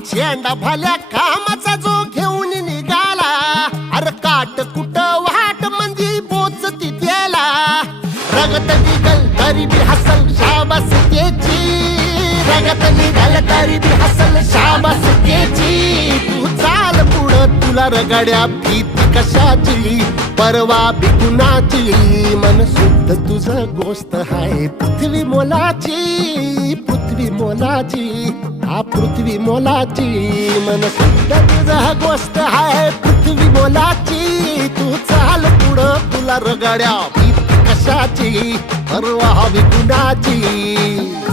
झेंडा भाल्या कामाचा जो घेऊन निघाला, अरे काट कुट वाट म्हणजे पोचती त्याला. रगत निघल तरी बी हसल शाबास त्याची, रगत निघल तरी बी हसल शाबास त्याची. तू चाल पुढं तुला रगड्या भीती कशाची, परवा बी कुणाची. मन शुद्ध तुझं गोष्ट हाय पृथ्वी मोलाची, पृथ्वी मोलाची, हा पृथ्वी मोलाची. मन शुद्ध तुझं गोष्ट हाय पृथ्वी मोलाची. तू चाल पुढं तुला रगड्या भीती कशाची, परवा बी कुणाची.